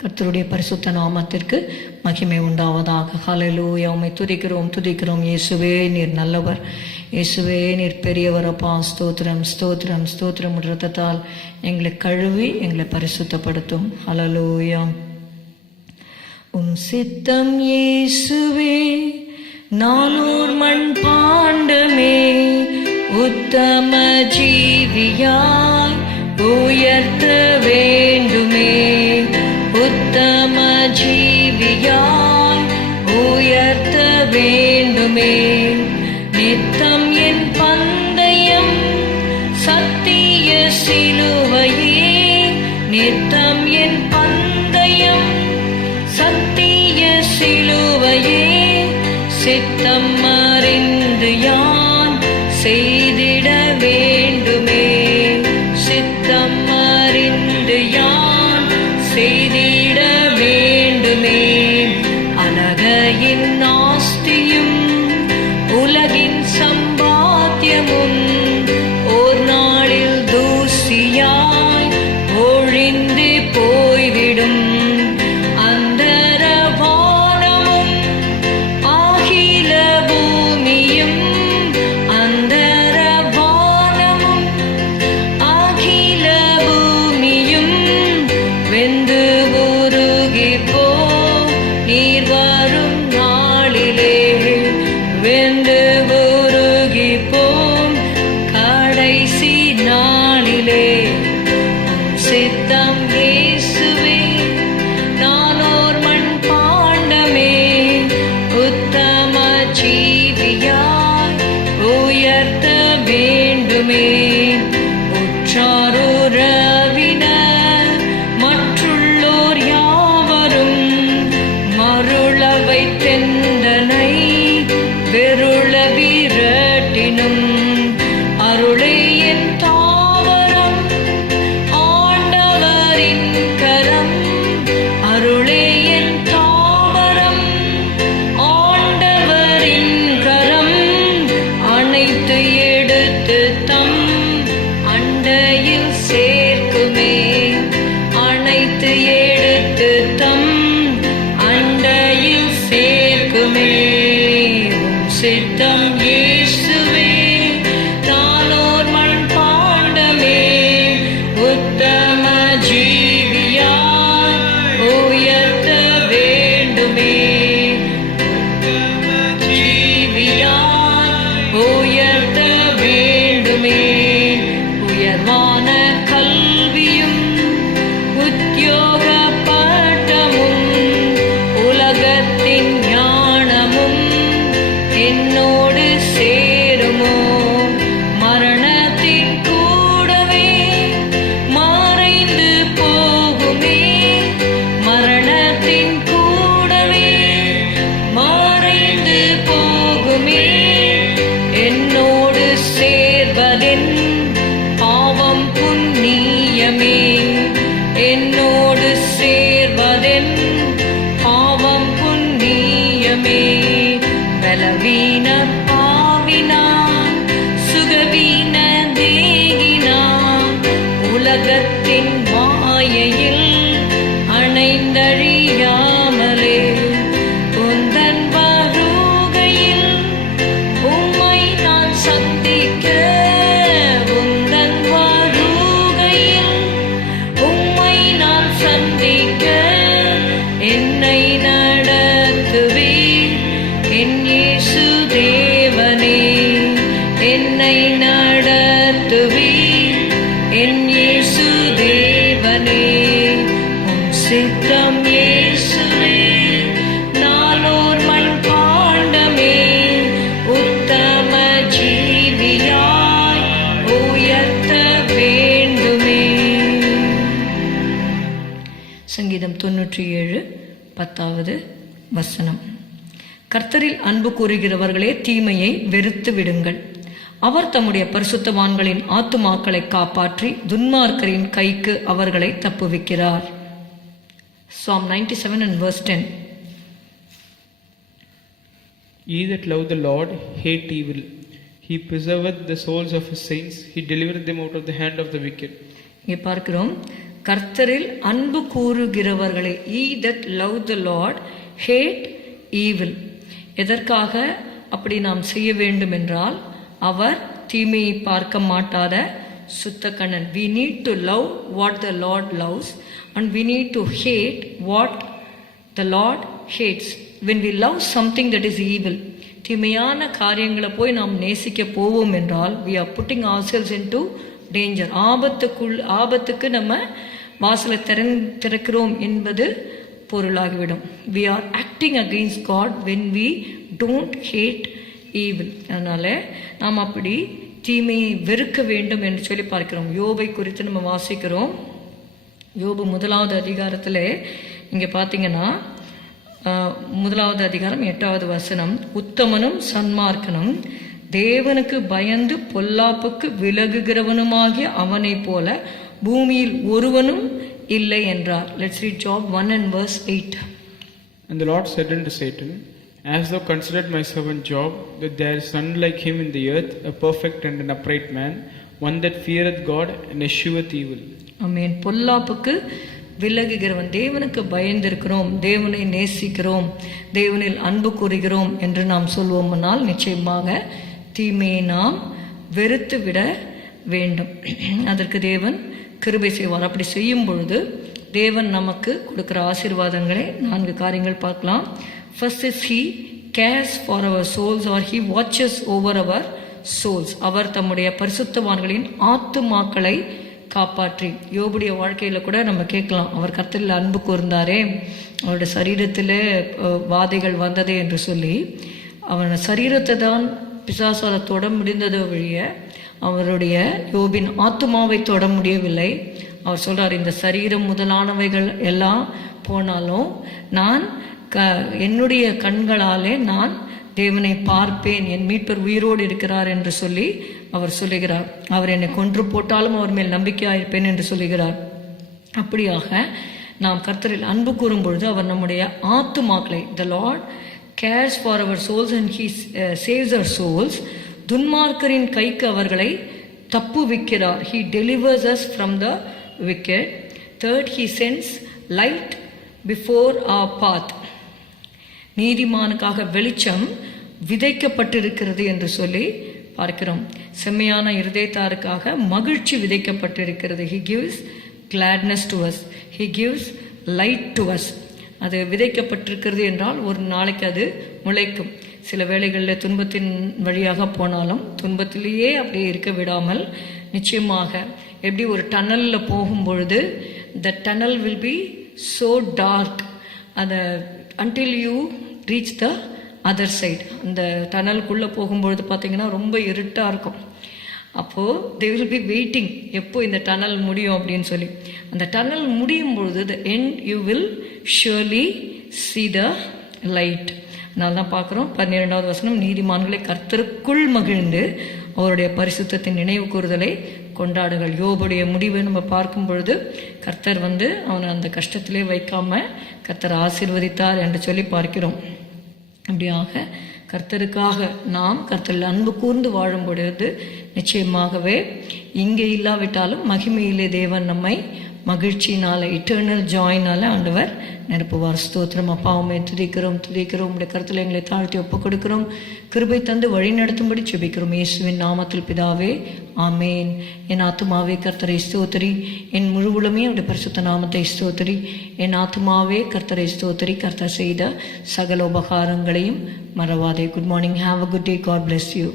கர்த்தருடைய பரிசுத்த நாமத்திற்கு மகிமை உண்டாவதாக. ஹalleluya உமை துதிக்கிறோம் துதிக்கிறோம். இயேசுவே நீர் நல்லவர். இயேசுவே நீர் பெரியவர் அப்பா. ஸ்தோத்திரம் ஸ்தோத்திரம் ஸ்தோத்திரம் ரத்தத்தால் எங்களை கழுவி எங்களை பரிசுத்தப்படுத்தும். ஹலலூயம் உம் சித்தம் இயேசுவே நானூர் மண் பாண்டமே உத்தம ஜீவியாய் உயர்த்தவே வேண்டுமே. நித்தம் என் பந்தயம் சத்திய சிலுவையே. நித்தம் என் பந்தயம் சத்திய சிலுவையே. சித்தம் அறிந்து யான் செய் சித்தம் இயேசுவே உலகத்தின் மாயையில் அணைந்தழி பத்தாவது வசனம் கர்த்தரில் அன்பு கூறுகிறவர்களே தீமையை வெறுத்து விடுங்கள் அவர் தம்முடைய பரிசுத்தவான்களின் ஆத்துமாக்களை காப்பாற்றி துன்மார்க்கரின் கைக்கு அவர்களை தப்புவிக்கிறார் Psalm 97 and verse 10. Ye that love the Lord hate evil. He preserveth the souls of his saints. He delivereth them out of the hand of the wicked. இங்கே பார்க்கிறோம் கர்த்தரில் அன்பு கூறுகிறவர்களே ye that love the Lord hate evil எதற்காக அப்படி நாம் செய்ய வேண்டும் என்றால் அவர் தீமையை பார்க்க மாட்டாத சுத்த Kannan we need to love what the Lord loves and we need to hate what the Lord hates when we love something that is evil தீமையான காரியங்களை போய் நாம் நேசிக்க போவோம் என்றால் we are putting ourselves into danger ஆபத்துக்குள் ஆபத்துக்கு நம்ம வாசலை திறன் திறக்கிறோம் என்பது பொருளாகிவிடும். We are acting against God when we don't hate evil அதனால் நாம் அப்படி தீமையை வெறுக்க வேண்டும் என்று சொல்லி பார்க்கிறோம். யோபை குறித்து நம்ம வாசிக்கிறோம். யோபு முதலாவது அதிகாரத்தில் இங்கே பார்த்தீங்கன்னா முதலாவது அதிகாரம் எட்டாவது வசனம். உத்தமனும் சன்மார்க்கனும் தேவனுக்கு பயந்து பொல்லாப்புக்கு விலகுகிறவனுமாகிய அவனைப் போல பூமியில் ஒருவனும் இல்லை என்றார் let's read Job one and verse eight And the Lord said unto Satan, As thou considered my servant Job, that there is none like him in the earth, a perfect and an upright man, one that feareth God and escheweth evil. ஆமென் பொல்லாப்புக்கு விலகுகிறவன் தேவனுக்கு பயந்திருக்கிறோம் தேவனை நேசிக்கிறோம் தேவனில் அன்பு கூறுகிறோம் என்று நாம் சொல்வோமானால் நிச்சயமாக தீமையை நாம் வெறுத்து விட வேண்டும். அதற்கு தேவன் கிருபை செய்வார். அப்படி செய்யும் பொழுது தேவன் நமக்கு கொடுக்குற ஆசீர்வாதங்களை நான்கு காரியங்கள் பார்க்கலாம். First is he cares for our souls or he watches over our souls அவர் தம்முடைய பரிசுத்தவான்களின் ஆத்துமாக்களை காப்பாற்றி. யோபுடைய வாழ்க்கையில் கூட நம்ம கேட்கலாம். அவர் கத்தலில் அன்பு கூர்ந்தாரே. அவருடைய சரீரத்தில் வாதைகள் வந்ததே என்று சொல்லி அவன் சரீரத்தை தான் பிசாசால தொட முடிந்தது வழிய அவருடைய யோபின் ஆத்துமாவை தொட முடியவில்லை. அவர் சொல்றார் இந்த சரீரம் முதலானவைகள் எல்லாம் போனாலும் நான் க என்னுடைய கண்களாலே நான் தேவனை பார்ப்பேன். என் மீட்பர் உயிரோடு இருக்கிறார் என்று சொல்லி அவர் சொல்லுகிறார். அவர் என்னை கொன்று போட்டாலும் அவர் மேல் நம்பிக்கையாயிருப்பேன் என்று சொல்லுகிறார். அப்படியாக நாம் கர்த்தரில் அன்பு கூறும் பொழுது அவர் நம்முடைய ஆத்துமாக்களை the Lord cares for our souls and he saves our souls துன்மார்க்கரின் கைக்கு அவர்களை தப்பு விற்கிறார். He delivers us from the wicked third he sends light before a path நீதிமானுக்காக வெளிச்சம் விதைக்கப்பட்டிருக்கிறது என்று சொல்லி பார்க்கிறோம். செம்மையான இருதயத்தாருக்காக மகிழ்ச்சி விதைக்கப்பட்டிருக்கிறது. He gives gladness to us he gives light to us அது விதைக்கப்பட்டிருக்கிறது என்றால் ஒரு நாளைக்கு அது முளைக்கும். சில வேளைகளில் துன்பத்தின் வழியாக போனாலும் துன்பத்திலேயே அப்படியே இருக்க விடாமல் நிச்சயமாக எப்படி ஒரு டனலில் போகும் பொழுது the tunnel will be so dark அந்த until you reach the other side அந்த டனலுக்குள்ளே போகும்பொழுது பார்த்தீங்கன்னா ரொம்ப இருட்டாக இருக்கும். அப்போது தே வில் பி வெயிட்டிங் எப்போ இந்த டனல் முடியும் அப்படின்னு சொல்லி. அந்த டனல் முடியும் பொழுது the end you will surely see the light அதனால தான் பார்க்குறோம் பன்னிரெண்டாவது வசனம் நீதிமான்களை கர்த்தருக்குள் மகிழ்ந்து அவருடைய பரிசுத்தத்தின் நினைவு கூறுதலை கொண்டாடுகள் யோபுடைய முடிவை நம்ம பார்க்கும் பொழுது கர்த்தர் வந்து அவனை அந்த கஷ்டத்திலே வைக்காம கர்த்தர் ஆசீர்வதித்தார் என்று சொல்லி பார்க்கிறோம். அப்படியாக கர்த்தருக்காக நாம் கர்த்தரில் அன்பு கூர்ந்து வாழும் பொழுது நிச்சயமாகவே இங்கே இல்லாவிட்டாலும் மகிமையிலே தேவன் நம்மை மகிழ்ச்சினால் இட்டர்னல் ஜாயினால் ஆண்டவர் நிரப்புவார். ஸ்தோத்திரம் அப்பாவுமே துதிக்கிறோம் துதிக்கிறோம். உடைய கருத்தில் எங்களை தாழ்த்தி ஒப்பு கொடுக்கிறோம் கிருபை தந்து வழி நடத்தும்படி செபிக்கிறோம் இயேசுவின் நாமத்தில் பிதாவே ஆமேன். என் ஆத்துமாவே கர்த்தரை ஸ்தோத்திரி. என் முழு அவருடைய பரிசுத்த நாமத்தை ஸ்தோத்திரி. என் ஆத்துமாவே கர்த்தரை ஸ்தோத்திரி. கர்த்தர் செய்த சகல உபகாரங்களையும் மறவாதே. Good morning have a good day God bless you